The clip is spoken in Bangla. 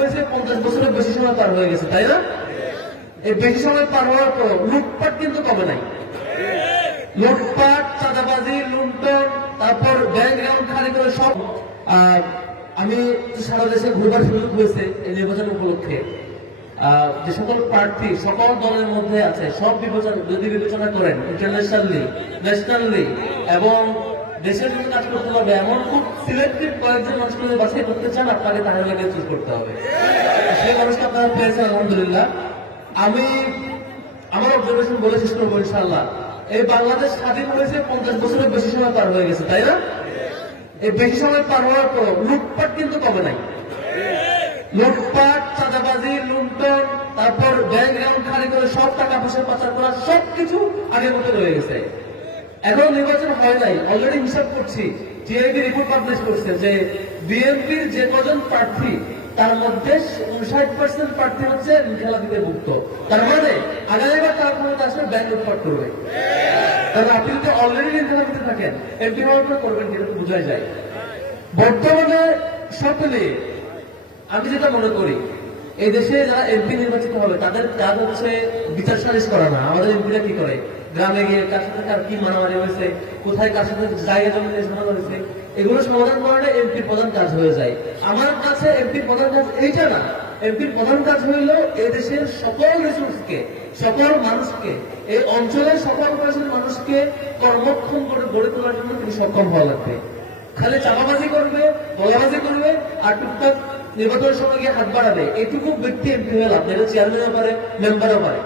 হয়েছে 50 বছরের বেশি সময় পার হয়ে গেছে, তাই না? এই বেশি সময় পার হওয়ার পর লুটপাট কিন্তু কমে নাই। লুটপাট, চাঁদাবাজি, লুণ্ঠন, তারপর ব্যাংক অ্যাকাউন্ট খালি করে সব। আমি সারা দেশে ঘুরবার সুযোগ হয়েছে এই নির্বাচন উপলক্ষে। যে সকল প্রার্থী সকল দলের মধ্যে আছে সব যদি বিবেচনা করেন ইন্টারন্যাশনালি, ন্যাশনালি এবং দেশের জন্য কাজ করতে হবে এমন খুব সিলেক্টিভ কয়েকজন মানুষকে যদি বাছাই করতে চান আপনাকে তাহলে চুজ করতে হবে। সেই মানুষকে আপনারা পেয়েছেন আলহামদুলিল্লাহ। আমি আমার অবজারভেশন বলে শেষ করবো ইনশাআল্লাহ। এই বাংলাদেশ স্বাধীন হয়েছে 50 বছরের বেশি সময় পার হয়ে গেছে, তাই না? এই বেশি সময় পার হওয়ার পর লুটপাট কিন্তু কমে নাই। লুটপাট, চাঁদাবাজি, লুণ্ঠন, তারপর ব্যাংক অ্যাকাউন্ট খালি করে সব টাকা পয়সা পাচার করা সবকিছু আগের মতো রয়ে গেছে। এখন নির্বাচন হয় নাই, অলরেডি হিসাব করছি, টিআইবি রিপোর্ট পাবলিশ করছে যে বিএনপির যে কজন প্রার্থী তার মধ্যে 59% প্রার্থী হচ্ছে খেলাপিতে ভুক্ত। তার মানে আগামীবার তার ক্ষমতা আসলে ব্যাংক লুটপাট করবে। কারণ আপনি যদি অলরেডি খেলাপিতে থাকেন এমপি হওয়ার পর করবেন কিন্তু বোঝাই যায়। বর্তমানে সকলে আমি যেটা মনে করি এই দেশে যারা এমপি নির্বাচিত হবে তাদের কাজ হচ্ছে বিচার সালিশ করা না। আমাদের এমপিরা কি করে, গ্রামে গিয়ে কার সাথে কার কি মারামারি হয়েছে, কোথায় কার সাথে জায়গা জমি ঝামেলা হয়েছে, এগুলো সমাধান করাটা এমপির প্রধান কাজ হয়ে যায়। আমার কাছে এমপির প্রধান কাজ এইটা না। এমপির প্রধান কাজ হইল এই দেশের সকল রিসোর্সকে, সকল মানুষকে, এই অঞ্চলের সকল মানুষকে কর্মক্ষম করে গড়ে তোলার জন্য তিনি সক্ষম হওয়া লাগবে। খালি চাপাবাজি করবে, দলাবাজি করবে আর টুকটাক নির্বাচনের সময় গিয়ে হাত বাড়াবে, এটুকু ব্যক্তি এমপি হয়ে লাভ নেই। চেয়ারম্যানও পারে, মেম্বারও পারে।